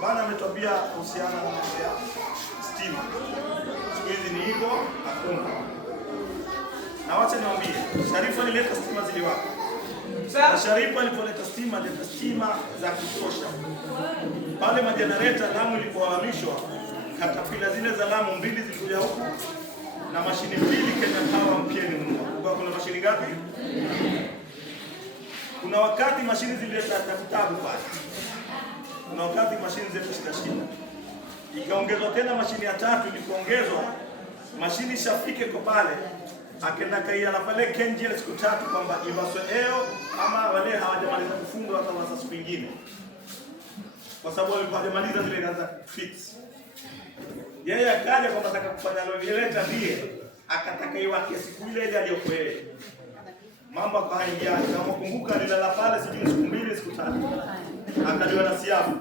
Bwana ametuambia kuhusiana na mambo ya stima. Siku hizi ni hivyo, hakuna. Na wacha niwaambie, Sharifu alileta stima ziliwaka. Na Sharifu alipoleta stima za kutosha. Pale majenereta Lamu ilipohamishwa, katapila zile za Lamu 2 zilikuja huku na mashini 2 Kenya Power mpya ilinunua. Kwa kuna mashini ngapi? Kuna wakati mashini zilileta tabu pale. Kuna wakati mashini zetu shida. Ikaongezwa tena mashini ya 3 ilipoongezwa, mashini shafike kwa pale. Akenda kaia na pale Kenjele siku 3 kwamba ibasweo ama wale hawajamaliza kufunga wataanza siku nyingine. Kwa sababu walikuwa hawajamaliza zile kaza fix. Yeye akaja kwamba nataka kufanya lolileta ndiye akataka iwake siku ile aliyokuwa yeye. Mambo akaingia kama kumbuka nilala pale siku 2 siku 3. Akaliwa na siafu.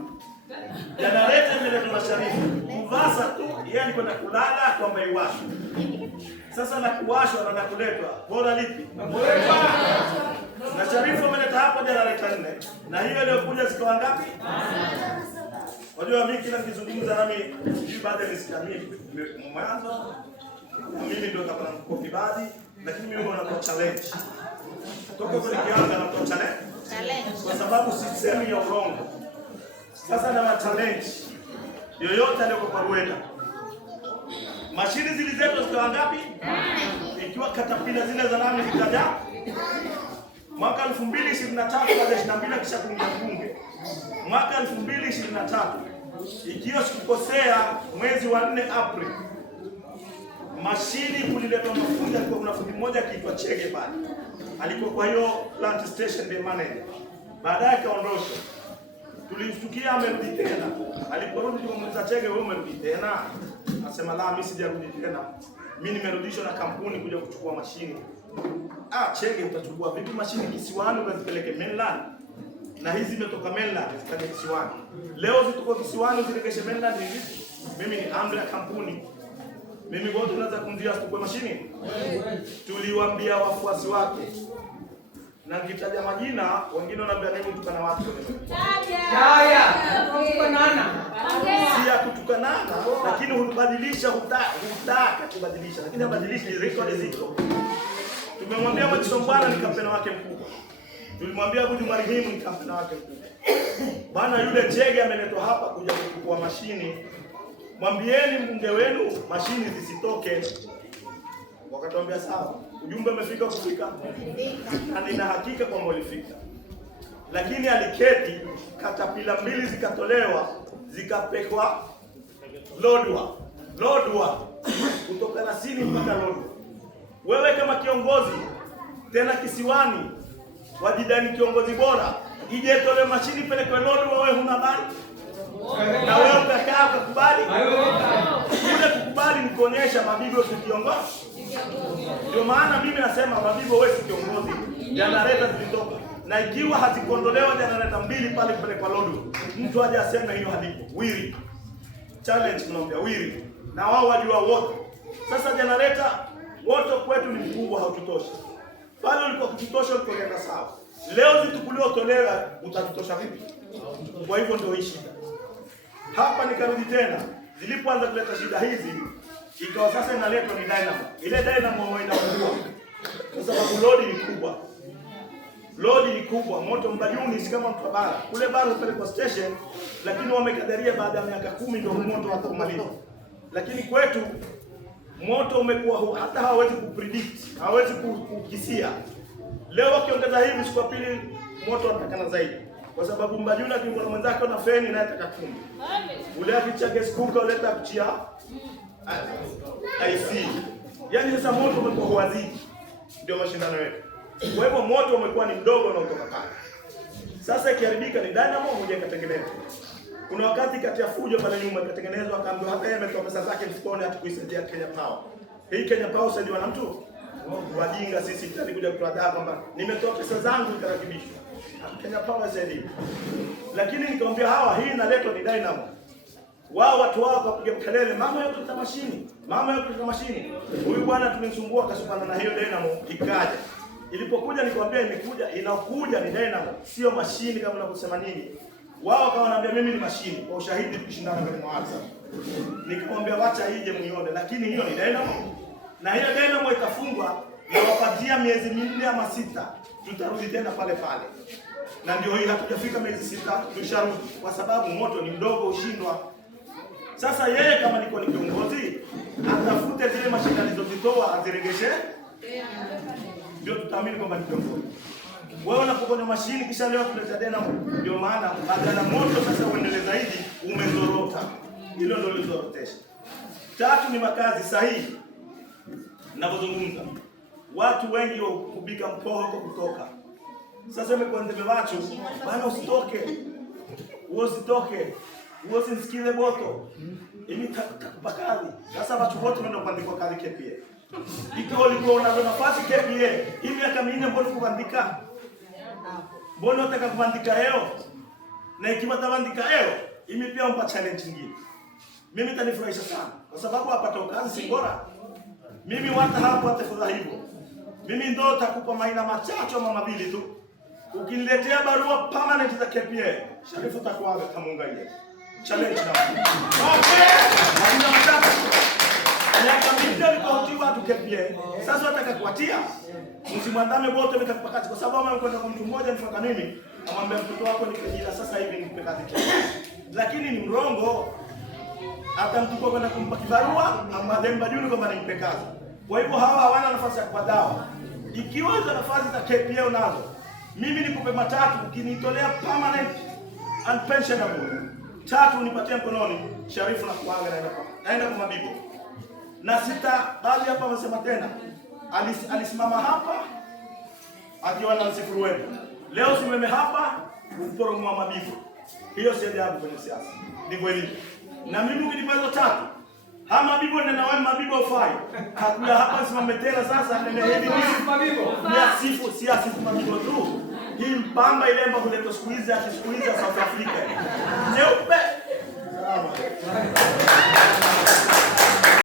Janareta imeletwa na Sharifu. Mvasa tu yeye alikwenda kulala kwamba iwashwe. Sasa na kuwashwa na kuletwa. Bora lipi? Na Sharifu ameleta hapo janareta 4. Na hiyo iliyokuja zikawa ngapi? Wajua mimi kila nikizungumza nami sijui baada ya sikamii mwanzo mimi ndio kapana kopi baadhi, lakini mimi ndio natoa challenge. Toka kwa nikianza natoa challenge. Kwa sababu sisemi ya urongo. Sasa na challenge. Yoyote aliyoko kwa Rueda. Mashini zilizetu zikawa ngapi? Ikiwa katapila zile za Lamu zikaja mwaka 2023 baada ya 22 kisha kuingia bunge. Mwaka 2023 ikiwa sikukosea mwezi wa 4 April, mashini kuliletwa mafundi. Alikuwa kuna fundi mmoja akiitwa Chege pale, alikuwa kwa hiyo plant station the manager. Baadaye kaondoshwa, tulimshtukia amerudi tena. Aliporudi tukamuuliza Chege, wewe umerudi tena? Anasema la, mimi sijarudi tena, mimi nimerudishwa na kampuni kuja kuchukua mashini. Chege, utachukua vipi mashini kisiwani ukazipeleke mainland? Na hizi zimetoka mainland zikaja kisiwani. Leo zituko kisiwani ziregeshe mainland hivi. Mimi ni amri ya kampuni. Mimi wote tunaweza kumdia tukue mashini. Tuliwaambia wafuasi wake. Na nikitaja majina, wengine wanaambia nini tukana watu kwenye. Kutukanana. Si ya kutukanana, lakini hubadilisha hutaka kubadilisha, lakini abadilisha record ziko. Tumemwambia Mwachiso Mbwana ni kampeni wake mkubwa. Tulimwambia Buju Marihimu ni kampeni wake mkubwa. Bana yule Chege ameletwa hapa kuja kuchukua mashini. Mwambieni mbunge wenu mashini zisitoke. Wakatuambia sawa. Ujumbe umefika kufika. Na nina hakika kwamba ulifika. Lakini aliketi katapila 2 zikatolewa, zikapekwa Lodwa. Kutoka Nasini mpaka Lodwa. Wewe kama kiongozi tena kisiwani wajidani kiongozi bora, ije tole mashini pelekwe Lodwa, wewe huna habari? Na wewe utakaa ukakubali? Kule kukubali ni kuonyesha Mabibo si kiongozi. Ndio maana mimi nasema Mabibo wewe si kiongozi. Janareta zilitoka. Na ikiwa hazikuondolewa janareta 2 pale pelekwa Lodwa, mtu aje aseme hiyo hadipo. Wiri. Challenge tunaambia wiri. Na wao wajua wote. Sasa janareta wote kwetu ni mkubwa, haututoshi. Pale ulikuwa kutosha ulikuwa kwenda sawa. Leo zitukuliwa tolewa utatutosha vipi? Kwa hivyo ndio hii shida. Hapa nikarudi tena. Zilipoanza kuleta shida hizi, ikawa sasa inaletwa ni dynamo. Ile dynamo inakuwa. Kwa sababu load ni kubwa. Moto Mbajuni si kama Mtwara. Kule bara upelekwa station, lakini wamekadiria baada ya miaka 10 ndio moto utakumaliza. Lakini kwetu moto umekuwa hata hawezi kupredict, hawezi kukisia. Leo wakiongeza hivi siku ya pili moto utakana zaidi. Kwa sababu Mbajuni akiwa na mwenzake na feni naye ataka 10. Ule akicha gas cooker uleta kuchia IC. Yaani sasa moto umekuwa huazidi. Ndio mashindano yetu. Kwa hivyo moto umekuwa ni mdogo na utoka pale. Sasa ikiharibika ni dynamo moja ikatengenezwa. Kuna wakati kati ya fujo pale nyuma ikatengenezwa, akaambiwa hata yeye ametoa pesa zake mfukoni hata kuisaidia Kenya Power. Hii Kenya Power usaidiwa na mtu? Wajinga sisi tulikuja kutuadha kwamba nimetoa pesa zangu ikarekebishwa. Kenya Power saidi. Lakini nikamwambia hawa hii inaletwa ni dynamo. Wao watu wao wapiga kelele, mama yote tuta mashini. Huyu bwana tumemsumbua akasupana na hiyo dynamo ikaja. Ilipokuja nikwambia inakuja ni dynamo, sio mashini kama unavyosema nini. Wao kama wanaambia mimi ni mashine kwa ushahidi tukishindana kwenye WhatsApp. Nikamwambia wacha ije muione, lakini hiyo ni dynamo. Na hiyo dynamo itafungwa na wapatia miezi 4 ama 6. Tutarudi tena pale pale. Na ndio hii hatujafika miezi 6 tusharudi kwa sababu moto ni mdogo ushindwa. Sasa yeye kama niko ni kiongozi, atafute zile mashine alizozitoa aziregeshe. Ndio tutaamini kwamba ni kiongozi. Wewe unapokuwa mashine kisha leo kuleta dynamo, ndio maana badala moto sasa uendelee zaidi umezorota. Hilo ndio lilizorotesha. Tatu ni makazi sahihi. Ninapozungumza watu wengi wakubika mkoho kwa kutoka. Sasa mekuanze wacho bana usitoke. Usitoke. Usinisikize boto. Ili takupakazi. Sasa watu wote wanaenda kuandika kazi KPA. Ikiwa ulikuwa unazo nafasi KPA, hii miaka 4 mbona kuandika? Mbona unataka kuandika leo? Na ikiwa utaandika leo, mimi pia umpa challenge nyingine. Mimi nitanifurahisha sana kwa sababu hapata kazi si bora. Mimi wata hapo atafudha hivyo. Mimi ndo takupa maina machache ama mabili tu. Ukiniletea barua permanent za KPA, Sharifu takuaga kama ungaje. Challenge na. Okay. Maina machache. Miaka 2 nilikotiwa tu KPA. Sasa nataka kuatia. Msimwandame wote mtakupa kazi kwa sababu amekwenda kwa mtu mmoja nifuata mimi. Amwambia mtoto wako ni kijila sasa hivi nipe kazi KPA. Lakini ni mrongo. Atamchukua kwenda kumpa kibarua amademba juu kwamba nimpe kazi. Kwa hivyo hawa hawana nafasi ya kupadawa. Ikiwa hizo nafasi za KPA unazo, mimi nikupe matatu ukinitolea permanent and pensionable. 3 unipatie mkononi, Sharifu na kuanga naenda kwa mabibo. Na 6 baadhi hapa wamesema tena. Alisimama hapa akiwa na msifuru wetu. Leo simeme hapa uporomoa mabibo. Hiyo si ajabu kwenye siasa. Ndivyo ilivyo. Na mimi ukinipa hizo 3, hama bibo nena wewe mabibo ufai. Hakuna hapa simame tena sasa nene hivi ni mabibo. Ni sifu mabibo tu. Hii mpamba ile ambayo huleta siku hizi South Africa.